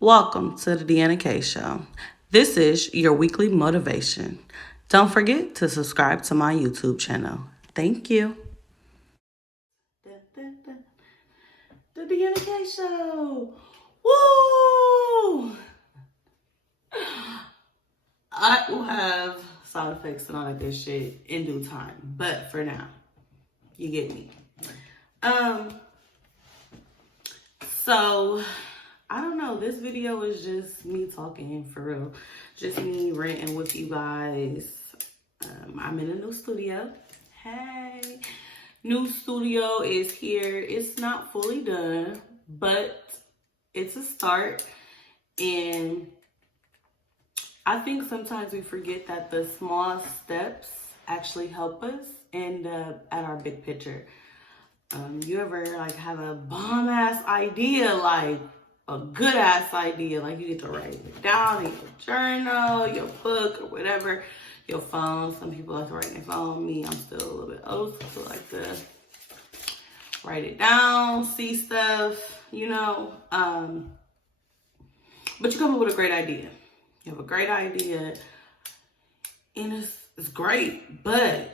Welcome to the Deanna K Show. This is your weekly motivation. Don't forget to subscribe to my YouTube channel. Thank you. The Deanna K Show. Woo! I will have sound effects and all that good shit in due time. But for now, you get me. So I don't know. This video is just me talking for real. Just me ranting with you guys. I'm in a new studio. Hey. New studio is here. It's not fully done, but it's a start. And I think sometimes we forget that the small steps actually help us end up at our big picture. You ever like have a bomb ass idea, like a good ass idea, like you get to write it down in your journal, your book, or whatever, your phone. Some people like to write in their phone. Me, I'm still a little bit old school, so I like to write it down, see stuff, you know. But you come up with a great idea. You have a great idea, and it's great, but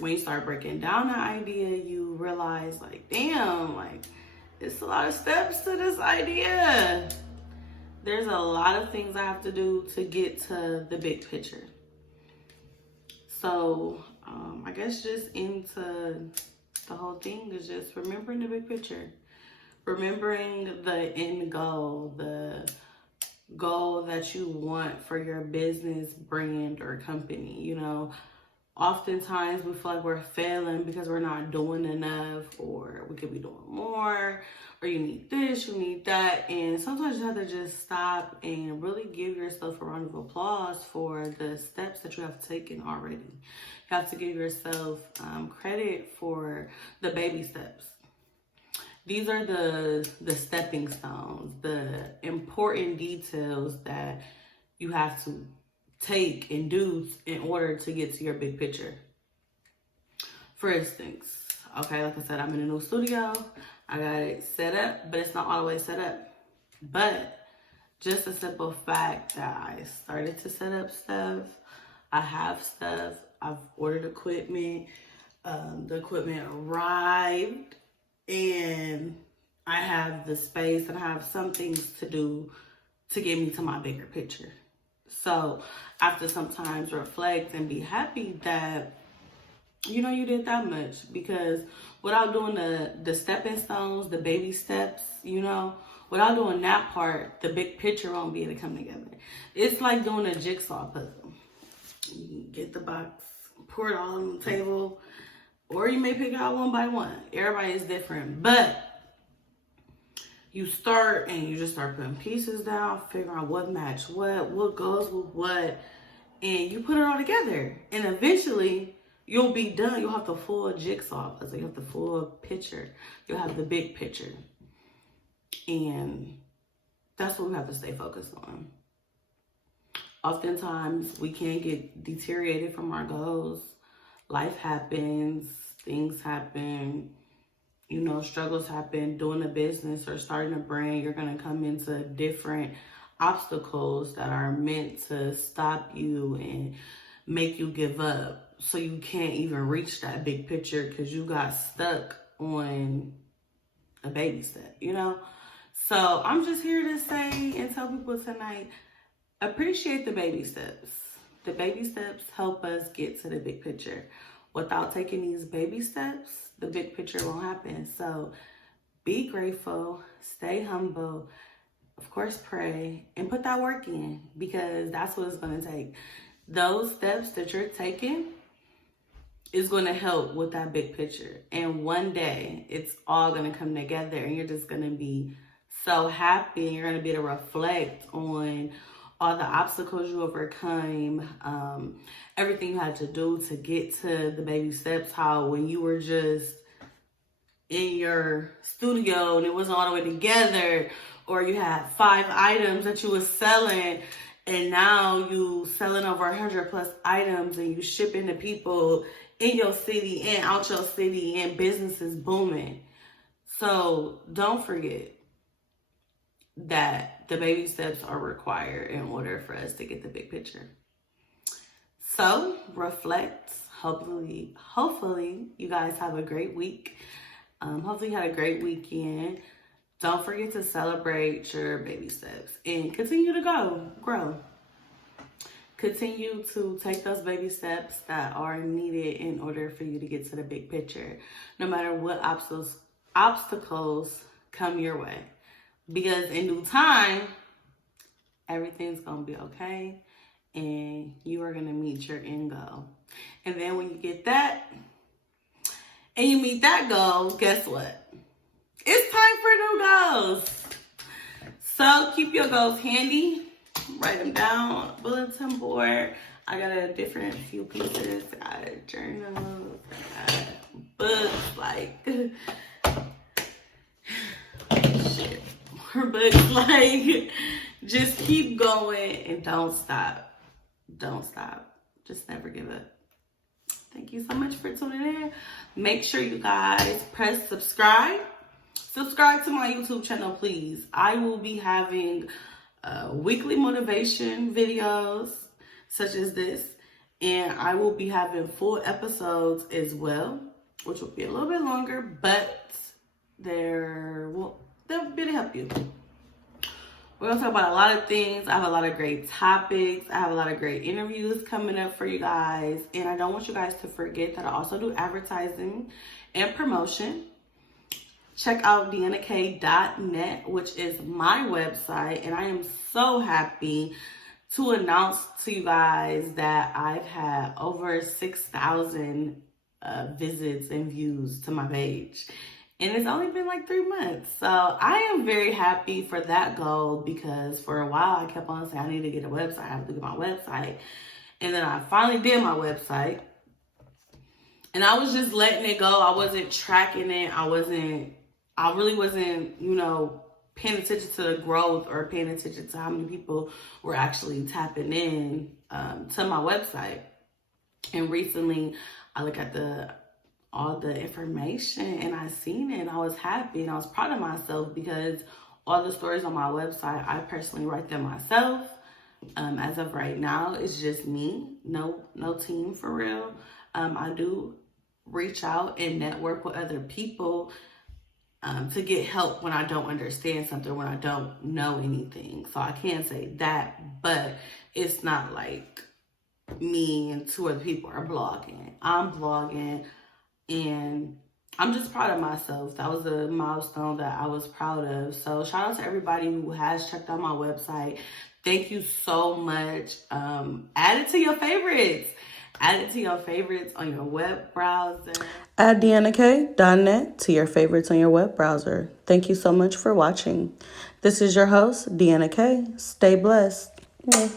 when you start breaking down the idea, you realize, like, damn, like, it's a lot of steps to this idea. There's a lot of things I have to do to get to the big picture. So, I guess just into the whole thing is just remembering the big picture. Remembering the end goal, the goal that you want for your business, brand, or company, you know. Oftentimes we feel like we're failing because we're not doing enough, or we could be doing more, or you need this, you need that. And sometimes you have to just stop and really give yourself a round of applause for the steps that you have taken already. You have to give yourself credit for the baby steps. These are the stepping stones, the important details that you have to take and do in order to get to your big picture. For instance, okay, like I said, I'm in a new studio. I got it set up, but it's not all the way set up. But just a simple fact that I started to set up stuff. I have stuff. I've ordered equipment. The equipment arrived, and I have the space and I have some things to do to get me to my bigger picture. So I have to sometimes reflect and be happy that, you know, you did that much, because without doing the stepping stones, the baby steps, you know, without doing that part, the big picture won't be able to come together. It's like doing a jigsaw puzzle. You get the box, pour it all on the table, or you may pick out one by one. Everybody is different, but you start and you just start putting pieces down, figuring out what match what goes with what, and you put it all together. And eventually, you'll be done. You'll have the full jigsaw puzzle. You'll have the full picture. You'll have the big picture. And that's what we have to stay focused on. Oftentimes, we can get deteriorated from our goals. Life happens. Things happen. You know, struggles happen. Doing a business or starting a brand, you're going to come into different obstacles that are meant to stop you and make you give up. So you can't even reach that big picture because you got stuck on a baby step, you know? So I'm just here to say and tell people tonight, appreciate the baby steps. The baby steps help us get to the big picture. Without taking these baby steps, the big picture won't happen. So be grateful, stay humble, of course, pray, and put that work in, because that's what it's going to take. Those steps that you're taking is going to help with that big picture. And one day it's all going to come together, and you're just going to be so happy, and you're going to be able to reflect on all the obstacles you overcame, everything you had to do to get to the baby steps, how when you were just in your studio and it wasn't all the way together, or you had 5 items that you were selling, and now you selling over 100 plus items, and you shipping to people in your city and out your city, and businesses booming. So don't forget that the baby steps are required in order for us to get the big picture. So reflect. Hopefully you guys have a great week. Hopefully you had a great weekend. Don't forget to celebrate your baby steps and continue to grow. Continue to take those baby steps that are needed in order for you to get to the big picture, no matter what obstacles come your way. Because in due time, everything's going to be okay and you are going to meet your end goal. And then when you get that and you meet that goal, guess what? It's time for new goals. So keep your goals handy. Write them down. Bulletin board. I got a different few pieces. I got a journal. I got books. Like, shit. More books. Like, just keep going and don't stop. Don't stop. Just never give up. Thank you so much for tuning in. Make sure you guys press subscribe. Subscribe to my YouTube channel, please. I will be having weekly motivation videos such as this. And I will be having full episodes as well, which will be a little bit longer, but they'll be to help you. We're going to talk about a lot of things. I have a lot of great topics. I have a lot of great interviews coming up for you guys. And I don't want you guys to forget that I also do advertising and promotion. Check out deannakay.net, which is my website. And I am so happy to announce to you guys that I've had over 6,000 visits and views to my page. And it's only been like 3 months. So I am very happy for that goal because for a while I kept on saying I need to get a website. I have to get my website. And then I finally did my website. And I was just letting it go. I wasn't tracking it. I really wasn't, paying attention to the growth or paying attention to how many people were actually tapping in to my website. And recently I looked at all the information and I seen it and I was happy and I was proud of myself because all the stories on my website, I personally write them myself. As of right now, it's just me, no team for real. I do reach out and network with other people to get help when I don't understand something, when I don't know anything. So I can't say that, but it's not like me and 2 other people are blogging. I'm blogging. And I'm just proud of myself. That was a milestone that I was proud of. So shout out to everybody who has checked out my website. Thank you so much. Add it to your favorites. Add it to your favorites on your web browser. Add deannakay.net to your favorites on your web browser. Thank you so much for watching. This is your host, Deanna Kay. Stay blessed. Yeah.